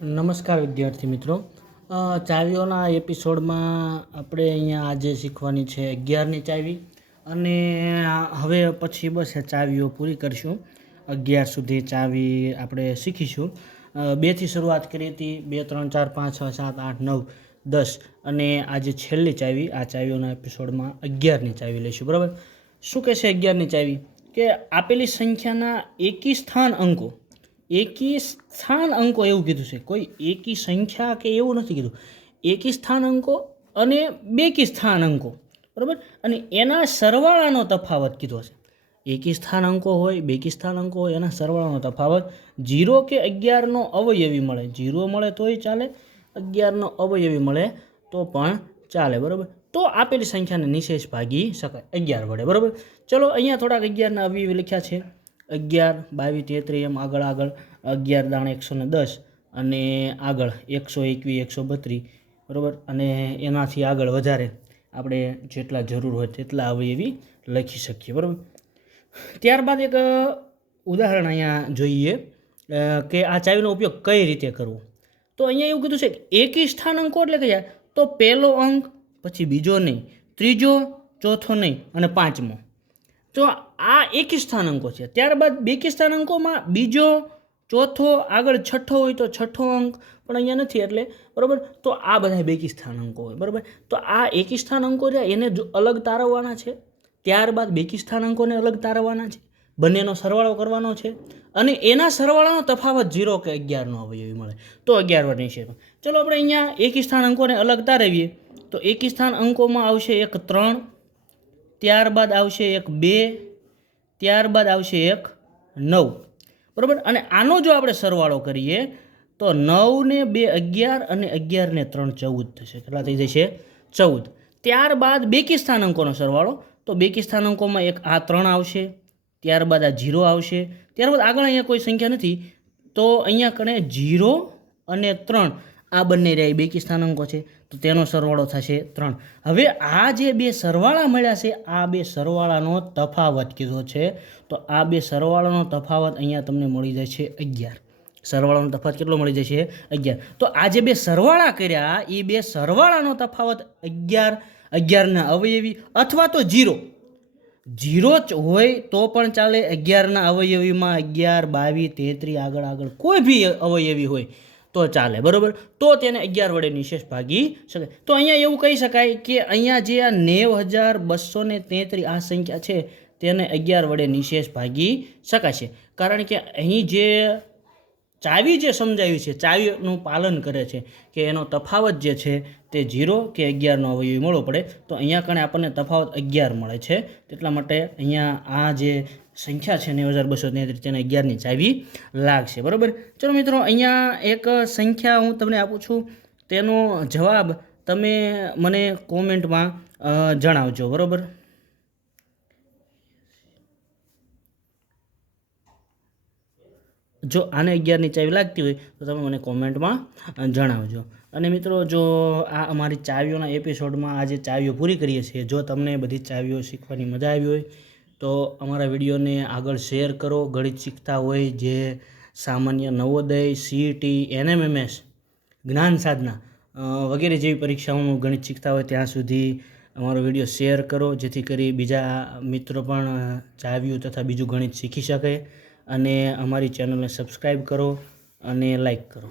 નમસ્કાર વિદ્યાર્થી મિત્રો, ચાવીઓના એપિસોડમાં આપણે અહીંયા આજે શીખવાની છે 11ની ચાવી. અને હવે પછી બસ ચાવીઓ પૂરી કરીશું. 11 સુધી ચાવી આપણે શીખીશું. 2થી શરૂઆત કરી હતી, 2, 3, 4, 5, 6, 7, 8, 9, 10 અને આજે છેલ્લી ચાવી, આ ચાવીઓના એપિસોડમાં 11ની ચાવી લઈશું. બરાબર. શું કહેશે 11ની ચાવી? કે આપેલી સંખ્યાના એકી સ્થાન અંકો, એકી સ્થાન અંકો એવું કીધું છે, કોઈ એકી સંખ્યા કે એવું નથી કીધું. એકી સ્થાન અંકો અને બેકી સ્થાન અંકો, બરાબર, અને એના સરવાળાનો તફાવત કીધો છે. એકી સ્થાન અંકો હોય, બેકી સ્થાન અંકો હોય, એના સરવાળાનો તફાવત 0 કે 11નો અવયવી મળે. 0 મળે તોય ચાલે, 11નો અવયવી મળે તો પણ ચાલે. બરાબર. તો આપેલી સંખ્યાને નિશેષ ભાગી શકાય 11 વડે. બરાબર. ચલો અહીંયા થોડાક 11ના અવયવી લખ્યા છે. 11, 22, 33 એમ આગળ 11 દાણ 110 અને આગળ 121, 132. બરાબર. અને એનાથી આગળ વધારે આપણે જેટલા જરૂર હોય તેટલા અવયવી લખી શકીએ. બરાબર. ત્યારબાદ એક ઉદાહરણ અહીંયા જોઈએ કે આ ચાવીનો ઉપયોગ કઈ રીતે કરવો. તો અહીંયા એવું કીધું છે કે એકી સ્થાન અંકો એટલે કયા? તો પહેલો અંક, પછી બીજો નહીં, ત્રીજો, ચોથો નહીં અને પાંચમો. તો આ એકી સ્થાન અંકો છે. ત્યારબાદ બેકી સ્થાન અંકોમાં બીજો, ચોથો, આગળ છઠ્ઠો હોય તો છઠ્ઠો અંક પણ અહીંયા નથી એટલે. બરાબર. તો આ બધા બેકી સ્થાન અંકો હોય. બરાબર. તો આ એકી સ્થાન અંકો છે એને અલગ તારવવાના છે. ત્યારબાદ બેકી સ્થાન અંકોને અલગ તારવવાના છે. બંનેનો સરવાળો કરવાનો છે અને એના સરવાળાનો તફાવત 0 કે 11નો અવયવી મળે તો 11 વડે નિશેષ. ચલો આપણે અહીંયા એકી સ્થાન અંકોને અલગ તારવીએ. તો એકી સ્થાન અંકોમાં આવશે એક 3, ત્યારબાદ આવશે એક 2, ત્યારબાદ આવશે એક 9. બરાબર. અને આનો જો આપણે સરવાળો કરીએ તો 9 ને 2 11 અને 11 ને 3 14 થશે. કેટલા થઈ જશે? 14. ત્યારબાદ બેકી સ્થાન અંકોનો સરવાળો. તો બેકી સ્થાન અંકોમાં એક આ 3 આવશે, ત્યારબાદ આ 0 આવશે, ત્યારબાદ આગળ અહીંયા કોઈ સંખ્યા નથી તો અહીંયા કણે 0 અને 3 આ બંને રહ્યા બેકી સ્થાન અંકો છે તો તેનો સરવાળો થશે 3. હવે આ જે બે સરવાળા મળ્યા છે આ બે સરવાળાનો તફાવત કીધો છે. તો આ બે સરવાળાનો તફાવત અહીંયા તમને મળી જાય છે 11. સરવાળાનો તફાવત કેટલો મળી જાય છે? 11. તો આ જે બે સરવાળા કર્યા એ બે સરવાળાનો તફાવત 11, 11ના અવયવી અથવા તો 0 હોય તો પણ ચાલે. 11ના અવયવીમાં 11, 22, 33 આગળ કોઈ બી અવયવી હોય તો ચાલે. બરાબર. તો તેને 11 વડે નિશેષ ભાગી શકાય. તો અહીંયા એવું કહી શકાય કે અહીંયા જે આ 90,233 આ સંખ્યા છે તેને 11 વડે નિશેષ ભાગી શકાશે. કારણ કે અહીં જે ચાવી જે સમજાવી છે, ચાવીનું પાલન કરે છે કે એનો તફાવત જે છે તે 0 કે 11નો અવયવી મળવો પડે. તો અહીંયા કણે આપણને તફાવત 11 મળે છે. તેટલા માટે અહીંયા આ જે સંખ્યા છે 90,233 તેને 11ની ચાવી લાગશે. બરાબર. ચલો મિત્રો, અહીંયા એક સંખ્યા હું તમને આપું છું, તેનો જવાબ તમે મને કોમેન્ટમાં જણાવજો. બરાબર. જો આને 11ની ચાવી લાગતી હોય તો તમે મને કોમેન્ટમાં જણાવજો. અને મિત્રો, જો આ અમારી ચાવીઓના એપિસોડમાં આજે ચાવીઓ પૂરી કરીએ છીએ, જો તમને બધી ચાવીઓ શીખવાની મજા આવી હોય તો અમારા વિડીયોને આગળ શેર કરો. ગણિત શીખતા હોય જે સામાન્ય, નવોદય, CET, NMMS, જ્ઞાન સાધના વગેરે જેવી પરીક્ષાઓનું ગણિત શીખતા હોય ત્યાં સુધી અમારો વિડીયો શેર કરો, જેથી કરી બીજા મિત્રો પણ ચાવીઓ તથા બીજું ગણિત શીખી શકે. અને અમારી ચેનલને સબસ્ક્રાઈબ કરો અને લાઈક કરો.